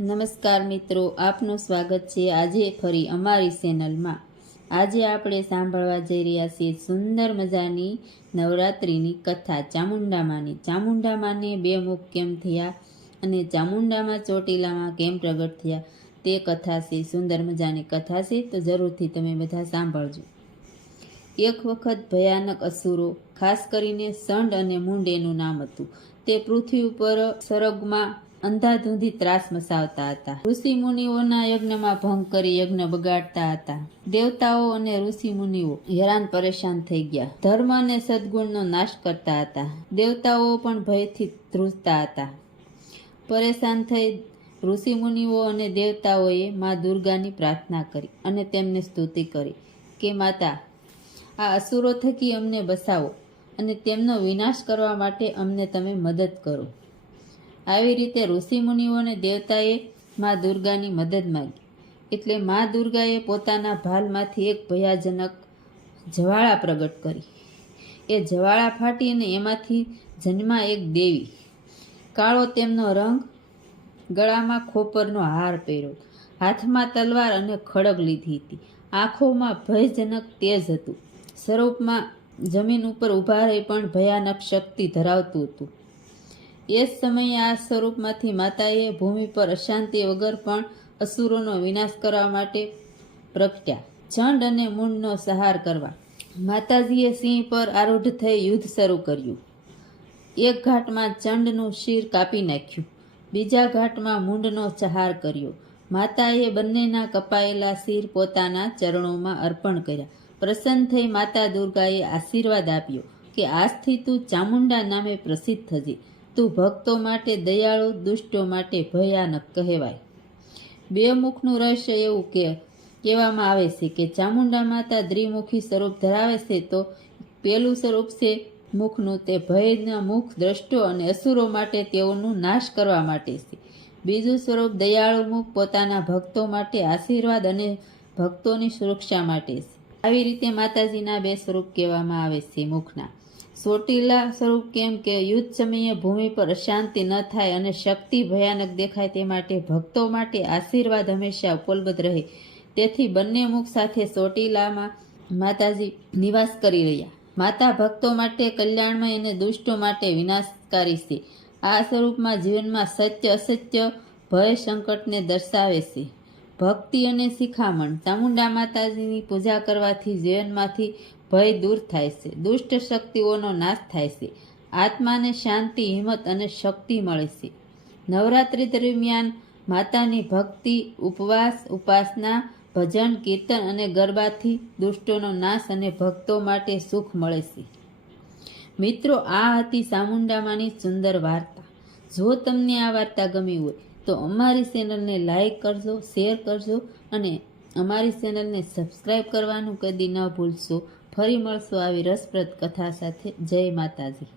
નમસ્કાર મિત્રો, આપનું સ્વાગત છે આજે ફરી અમારી ચેનલમાં। આજે આપણે સાંભળવા જઈ રહ્યા છીએ સુંદર મજાની નવરાત્રિની કથા ચામુંડામાની। ચામુંડામાને બે મુખ કેમ થયા અને ચામુંડામાં ચોટીલામાં કેમ પ્રગટ થયા તે કથા છે। સુંદર મજાની કથા છે, તો જરૂરથી તમે બધા સાંભળજો। એક વખત ભયાનક અસુરો, ખાસ કરીને સંડ અને મૂંડ એનું નામ હતું, તે પૃથ્વી ઉપર સ્વર્ગમાં અંધાધૂંધી ત્રાસ મચાવતા હતા। ઋષિ મુનિઓના યજ્ઞમાં ભંગ કરી યજ્ઞ બગાડતા હતા। દેવતાઓ અને ઋષિ મુનિઓ હેરાન પરેશાન થઈ ગયા। ધર્મ અને સદગુણનો નાશ કરતા હતા। દેવતાઓ પણ ભયથી ધ્રુજતા હતા। પરેશાન થઈ ઋષિ મુનિઓ અને દેવતાઓએ મા દુર્ગાની પ્રાર્થના કરી અને તેમને સ્તુતિ કરી કે માતા, આ અસુરો થકી અમને બચાવો અને તેમનો વિનાશ કરવા માટે અમને તમે મદદ કરો। આવી રીતે ઋષિ મુનિઓ અને દેવતાએ મા દુર્ગાની મદદ માંગી, એટલે મા દુર્ગાએ પોતાના ભાલમાંથી એક ભયાજનક જ્વાળા પ્રગટ કરી। એ જ્વાળા ફાટી અને એમાંથી જન્મા એક દેવી। કાળો તેમનો રંગ, ગળામાં ખોપરનો હાર પહેર્યો, હાથમાં તલવાર અને ખડગ લીધી હતી, આંખોમાં ભયજનક તેજ હતું, સ્વરૂપમાં જમીન ઉપર ઊભા રહી પણ ભયાનક શક્તિ ધરાવતું હતું। એ જ સમયે આ સ્વરૂપમાંથી માતાએ ભૂમિ પર અશાંતિ વગર પણ અસુરોનો વિનાશ કરવા માટે પ્રગટ્યા। ચંડ અને મૂંડનો સંહાર કરવા માતાજીએ સિંહ પર આરૂઢ થઈ યુદ્ધ શરૂ કર્યું। એક ઘાટમાં ચંડનું શિર કાપી નાખ્યું, બીજા ઘાટમાં મૂંડનો સંહાર કર્યો। માતાએ બંનેના કપાયેલા શિર પોતાના ચરણોમાં અર્પણ કર્યા। પ્રસન્ન થઈ માતા દુર્ગાએ આશીર્વાદ આપ્યો કે આજથી તું ચામુંડા નામે પ્રસિદ્ધ થજે। તું ભક્તો માટે દયાળુ, દુષ્ટો માટે ભયાનક કહેવાય। બે મુખનું રહસ્ય એવું કહેવામાં આવે છે કે ચામુંડા માતા દ્વિમુખી સ્વરૂપ ધરાવે છે, તો પેલું સ્વરૂપ છે મુખનું, તે ભયના મુખ દ્રષ્ટો અને અસુરો માટે તેઓનું નાશ કરવા માટે છે। બીજું સ્વરૂપ દયાળુ મુખ પોતાના ભક્તો માટે આશીર્વાદ અને ભક્તોની સુરક્ષા માટે છે। આવી રીતે માતાજીના બે સ્વરૂપ કહેવામાં આવે છે મુખના। ચોટીલા સ્વરૂપ કેમ કે યુદ્ધ સમયે ભૂમિ પર અશાંતિ ન થાય અને શક્તિ ભયાનક દેખાય તે માટે ભક્તો માટે આશીર્વાદ હંમેશા ઉપલબ્ધ રહે, તેથી બંને મુખ સાથે ચોટીલામાં માતાજી નિવાસ કરી રહ્યા। માતા ભક્તો માટે કલ્યાણમય અને દુષ્ટો માટે વિનાશકારી છે। આ સ્વરૂપમાં જીવનમાં સત્ય અસત્ય, ભય સંકટને દર્શાવે છે। ભક્તિ અને શિખામણ ચામુંડા માતાજીની પૂજા કરવાથી જીવનમાંથી ભય દૂર થાય છે, દુષ્ટ શક્તિઓનો નાશ થાય છે, આત્માને શાંતિ, હિંમત અને શક્તિ મળે છે। નવરાત્રિ દરમિયાન માતાની ભક્તિ, ઉપવાસ, ઉપાસના, ભજન, કીર્તન અને ગરબાથી દુષ્ટોનો નાશ અને ભક્તો માટે સુખ મળે છે। મિત્રો, આ હતી ચામુંડામાની સુંદર વાર્તા। જો તમને આ વાર્તા ગમી હોય તો અમારી ચેનલને લાઈક કરજો, શેર કરજો અને અમારી ચેનલને સબસ્ક્રાઈબ કરવાનું કદી ન ભૂલશો। ફરી મળશો આવી રસપ્રદ કથા સાથે। જય માતાજી।